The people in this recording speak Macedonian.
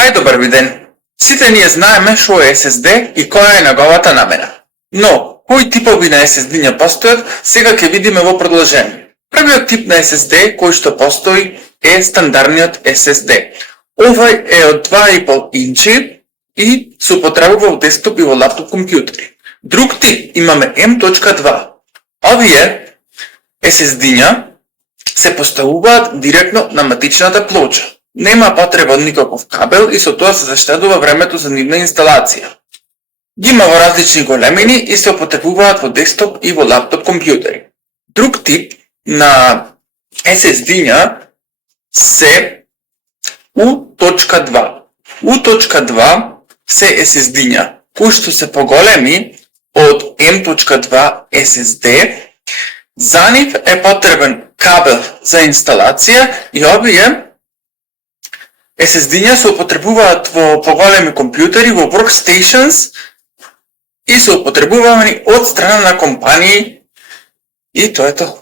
Ај, добар ви ден! Сите ние знаеме што е SSD и која е неговата намера. Но, кои типови на SSD-ња постојат, сега ќе видиме во продолжение. Првиот тип на SSD кој што постои е стандардниот SSD. Овој е од 2,5 инчи и се употребува во десктоп и во лаптоп компјутери. Друг тип имаме M.2. Овие SSD-ња се поставуваат директно на матичната плоча. Нема потреба од никаков кабел и со тоа се заштедува времето за нивна инсталација. Ги има во различни големини и се употребуваат во десктоп и во лаптоп компјутери. Друг тип на SSD-ња се U.2. U.2 се SSD-ња кои што се поголеми од M.2 SSD. За нив е потребен кабел за инсталација и овие SSD-ња се употребуваат во поголеми компјутери, во workstations и се употребувани од страна на компании и тоа е тоа.